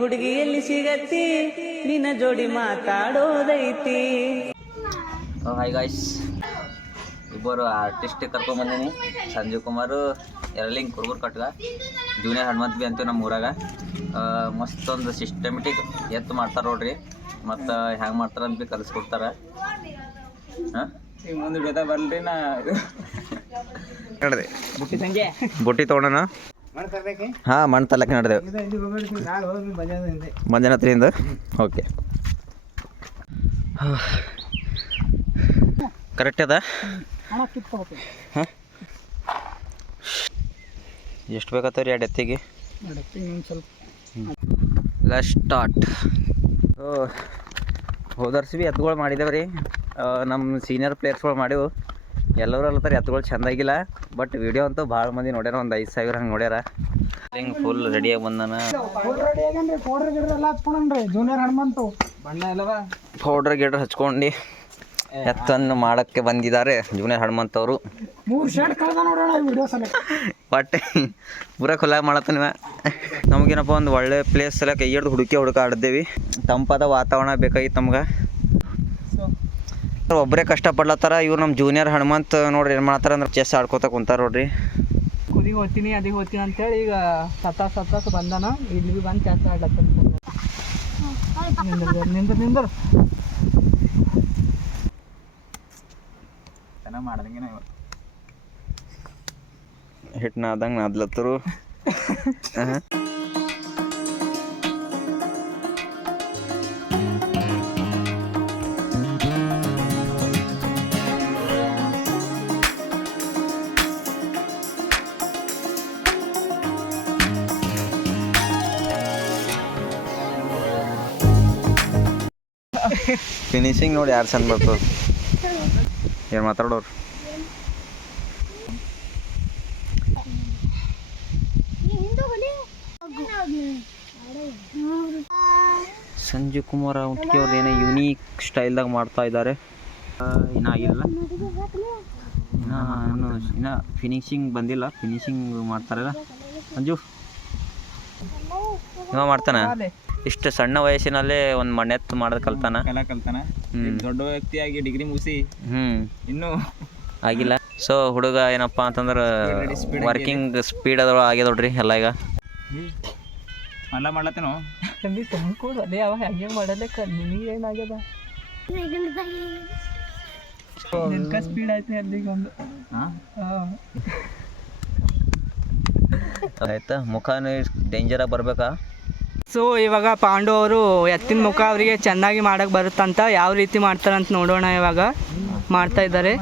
ಹುಡುಗಿ ಎಲ್ಲಿ ಸಿಗತ್ತಿ ನಿನ್ನ ಜೋಡಿ ಮಾತಾಡೋದೈತಿ. ಹಾಯ್ ಗಾಯ್ಸ್ ಇಬ್ಬರು ಆರ್ಟಿಸ್ಟ್ ಕರ್ಕೊಂಬಂದಿನಿ ಸಂಜೀವ್ ಕುಮಾರು ಎರಲಿಂಗ್ ಕುರ್ಬೂರ್ ಕಟ್ಗ ಜೂನಿಯರ್ ಹನುಮಂತ್ ಬಿ ಅಂತೀವಿ ನಮ್ಮ ಊರಾಗ. ಮಸ್ತೊಂದು ಮಸ್ತ್ ಒಂದು ಸಿಸ್ಟಮೆಟಿಕ್ ಎತ್ತು ಮಾಡ್ತಾರೆ ನೋಡ್ರಿ. ಮತ್ತು ಹ್ಯಾಂಗ್ ಮಾಡ್ತಾರೆ ಅಂತ ಬಿ ಕಲಿಸ್ಕೊಡ್ತಾರೆ. ಹಾಂ? ಮುಂದೆ ಬರ್ಲ್ರಿ ನಾ. ಬುಟ್ಟಿ ತೊಗೊಂಡನ? ಹಾಂ ಮಣ್ಣು ತಲ್ಲಕ್ಕೆ ನಡೆದೆವು ಮಂಜನ ಹತ್ರಿಂದ ಓಕೆ. ಕರೆಕ್ಟ್ ಅದ? ಹಾಂ. ಎಷ್ಟು ಬೇಕಾಗ್ತಾವ ರೀ ಎರಡು ಎತ್ತಿಗೆ ಲಾಸ್ಟ್ ಸ್ಟಾರ್ಟ್ ಹೋದರ್ಸ್ ಭೀ ಎತ್ತುಗಳು ಮಾಡಿದೇವೆ ರೀ ನಮ್ಮ ಸೀನಿಯರ್ ಪ್ಲೇಯರ್ಸ್ಗಳು ಮಾಡಿವು. ಎಲ್ಲರೂ ಅಲ್ಲತ್ತಾರ ಎತ್ತುಗಳು ಚೆಂದಾಗಿಲ್ಲ. ಬಟ್ ವಿಡಿಯೋ ಅಂತೂ ಭಾಳ ಮಂದಿ ನೋಡ್ಯಾರ ಒಂದು ಐದು ಸಾವಿರ ಹಂಗೆ ನೋಡ್ಯಾರ. ಹಿಂಗೆ ಫುಲ್ ರೆಡಿಯಾಗಿ ಬಂದಾನ. ಜೂನಿಯರ್ ಹನುಮಂತು ಬಣ್ಣ ಎಲ್ಲವ ಪೌಡ್ರ್ ಗಿಡ್ರ್ ಹಚ್ಕೊಂಡು ಎತ್ತನ್ನು ಮಾಡಕ್ಕೆ ಬಂದಿದ್ದಾರೆ ಜೂನಿಯರ್ ಹನುಮಂತ್ ಅವರು ಬಟ್ಟೆ ಬಟ್ ಪೂರ ಖುಲಾ ಮಾಡತ್ತನವ ನಮಗೇನಪ್ಪ ಒಂದು ಒಳ್ಳೆ ಪ್ಲೇಸ್ ಎಲ್ಲ ಕೈ ಹಿಡ್ದು ಹುಡುಕಿ ಹುಡುಕಾಡ್ದೇವಿ. ತಂಪಾದ ವಾತಾವರಣ ಬೇಕಾಗಿತ್ತು ನಮ್ಗೆ. ಒಬ್ಬರೇ ಕಷ್ಟ ಪಡ್ಲತ್ತಾರ ಇವ್ರು ನಮ್ಮ ಜೂನಿಯರ್ ಹನುಮಂತ್ ನೋಡ್ರಿ ಏನು ಮಾಡ್ತಾರ ಅಂದ್ರೆ ಚೆಸ್ ಆಡ್ಕೋತ ಕುಂತಾರ ನೋಡ್ರಿ. ಕುದಿಗೆ ಹೋಗ್ತೀನಿ ಅದಿಗೆ ಹೋಗ್ತೀನಿ ಅಂತೇಳಿ ಈಗ ಸತ ಸತ ಬಂದಾನ ಇಲ್ಲಿ ಬಿ ಬಂದು ಕೆಲಸ ಆಡ್ಲತ್ತ ನಿಂದ್ರ ನಿಂದ್ರ ಚೆನ್ನಾಗಿ ಮಾಡ್ದಂಗೆ ಹಿಟ್ಟು ನಾದಂಗೆ ನಾದ್ಲತ್ತರು. ಫಿನಿಶಿಂಗ್ ನೋಡಿ ಯಾರು ಚಂದ ಬರ್ತದೆ? ಏನು ಮಾತಾಡೋರು? ಸಂಜೀವ್ ಕುಮಾರ್ ಉಟ್ಕಿ ಅವ್ರು ಏನೋ ಯುನೀಕ್ ಸ್ಟೈಲ್ದಾಗ ಮಾಡ್ತಾ ಇದ್ದಾರೆ ಇನ್ನಾಗಿಲ್ಲ ಇನ್ನೂ ಇನ್ನು ಫಿನಿಶಿಂಗ್ ಬಂದಿಲ್ಲ. ಫಿನಿಶಿಂಗ್ ಮಾಡ್ತಾರಲ್ಲ. ಸಂಜು. ಇವ ಮಾಡ್ತಾನ? ಇಷ್ಟು ಸಣ್ಣ ವಯಸ್ಸಿನಲ್ಲೇ ಒಂದು ಮಣ್ಣೆತ್ತು ಮಾಡೋದು ಕಲ್ತಾನ. ಕಲಾ ಕಲ್ತಾನ. ಈಗ ದೊಡ್ಡ ವ್ಯಕ್ತಿಯಾಗಿ ಡಿಗ್ರಿ ಮುಗಿಸಿ ಹ್ಞೂ ಇನ್ನೂ ಆಗಿಲ್ಲ. ಸೊ ಹುಡುಗ ಏನಪ್ಪ ಅಂತಂದ್ರೆ speed ವರ್ಕಿಂಗ್ ಸ್ಪೀಡ್ ಅದ ಆಗ್ಯದ ನೋಡ್ರಿ ಎಲ್ಲ ಈಗ. ಮಲ್ಲ ಮಾಡ್ಲತ್ತೇನೋ? ತಂದಿ ತಂದ್ಕೊಡು ಅದೇ ಅವ ಹೆಂಗೆ ಮಾಡಲಕ್ಕ ನಿನಗೆ ಏನಾಗ್ಯದ? ನಿನ್ಕ ಸ್ಪೀಡ್ ಐತೆ ಅಲ್ಲಿಗೆ ಒಂದು. ಹಾಂ? ಆಯ್ತಾ? ಮುಖಾನು ಡೇಂಜರಾಗಿ ಬರ್ಬೇಕಾ? ಸೊ, ಇವಾಗ ಪಾಂಡು ಅವರು ಎತ್ತಿನ ಮುಖ ಅವರಿಗೆ ಚೆನ್ನಾಗಿ ಮಾಡಕ್ ಬರುತ್ತಂತ ಯಾವ ರೀತಿ ಮಾಡ್ತಾರಂತ ನೋಡೋಣ ಇವಾಗ. ಮಾಡ್ತಾ ಇದ್ದಾರೆ.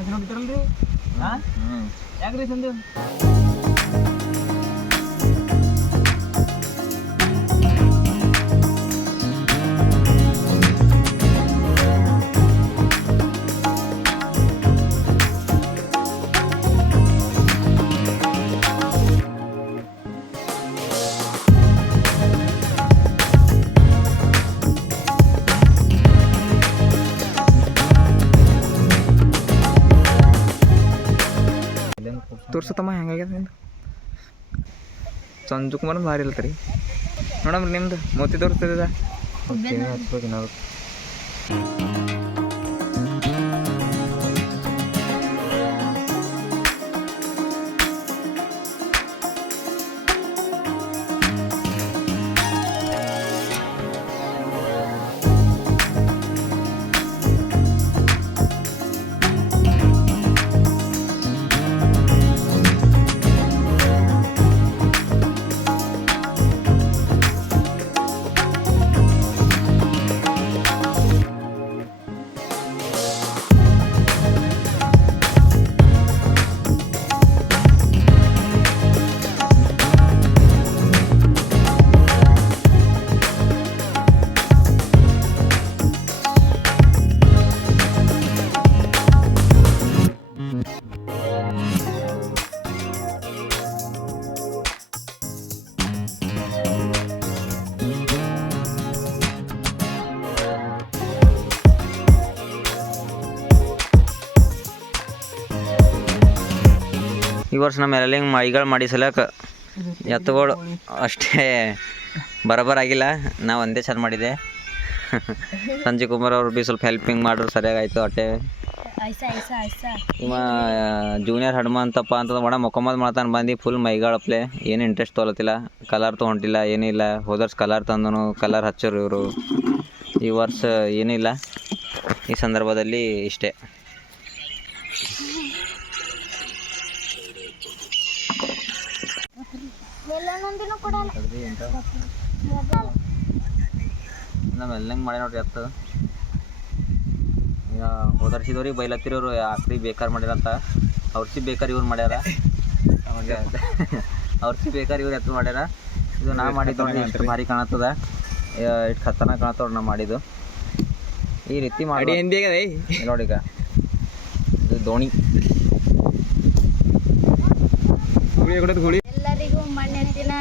ತೋರ್ಸತ್ತಮ್ಮ ಹೆಂಗಾಗ್ಯದ ನಿಂದು? ಸಂಜು ಕುಮಾರ್ ಭಾರಿ ಇಲ್ತರಿ ನೋಡಮ್ರಿ ನಿಮ್ದು ಮೋತಿ ತೋರಿಸ್ತದ ಈ ವರ್ಷ ನಮ್ಮ ಎಲ್ಲಿಂಗ್ ಮೈಗಳು ಮಾಡಿ ಸಲಕ ಎತ್ತುಗಳು. ಅಷ್ಟೇ ಆಗಿಲ್ಲ. ನಾ ಒಂದೇ ಚಂದ ಮಾಡಿದೆ. ಸಂಜೀವ್ ಕುಮಾರ್ ಅವ್ರು ಬಿ ಸ್ವಲ್ಪ ಹೆಲ್ಪಿಂಗ್ ಮಾಡ್ರು, ಸರಿಯಾಗಾಯ್ತು ಅಟ್ಟೆ. ಇವ ಜೂನಿಯರ್ ಹನುಮಂತಪ್ಪ ಅಂತಂದ್ರೆ ಒಣ ಮೊಕೊಮ್ಮದ್ ಮಾಡ್ತಾನೆ ಬಂದು ಫುಲ್ ಮೈಗಾಳಪ್ಲೆ ಏನು ಇಂಟ್ರೆಸ್ಟ್ ತೊಗೊಳತಿಲ್ಲ ಕಲರ್ ತೊಗೊಂಡಿಲ್ಲ ಏನಿಲ್ಲ ಹೋದರ್ಸ್ ಕಲರ್ ತಂದನು ಕಲರ್ ಹಚ್ಚರು ಇವರು. ಈ ವರ್ಷ ಏನಿಲ್ಲ ಈ ಸಂದರ್ಭದಲ್ಲಿ ಇಷ್ಟೇ. ನಮ್ಮ ಎಲ್ಲಂಗೆ ಮಾಡಿ ನೋಡ್ರಿ ಅತ್ತ ಈಗ ಹೋದರ್ಸಿದವ್ರಿಗೆ ಬೈಲತ್ತಿರೋರು ಆಕ್ರಿ ಬೇಕಾರ್ ಮಾಡ್ಯಾರಂತ ಅವ್ರಸಿ ಬೇಕಾರ್ ಇವ್ರು ಮಾಡ್ಯಾರ. ಅವ್ರಸಿ ಬೇಕಾರ್ ಇವ್ರು ಎತ್ತ ಮಾಡ್ಯಾರ. ಇದು ನಾ ಮಾಡಿದ್ದು ನೋಡ್ರಿ ಎಷ್ಟು ಭಾರಿ ಕಾಣತ್ತದ. ಇಷ್ಟು ಖತನ ಕಾಣತ್ತವ್ರು ನಾ ಮಾಡಿದ್ದು. ಈ ರೀತಿ ಮಾಡಿ ನೋಡಿ ಈಗ. ಇದು ದೋಣಿ. ಎಲ್ಲರಿಗೂ ಮಣ್ಣೆತ್ತಿನ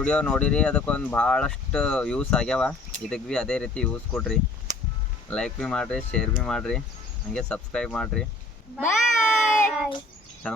ವಿಡಿಯೋ ನೋಡಿರಿ ಅದಕ್ಕೊಂದು ಭಾಳಷ್ಟು ಯೂಸ್ ಆಗ್ಯಾವ. ಇದಕ್ಕೆ ಭೀ ಅದೇ ರೀತಿ ಯೂಸ್ ಕೊಡ್ರಿ. ಲೈಕ್ ಭೀ ಮಾಡಿರಿ ಶೇರ್ ಭೀ ಮಾಡಿರಿ. ಹಂಗೆ ಸಬ್ಸ್ಕ್ರೈಬ್ ಮಾಡಿರಿ. ಚಂದ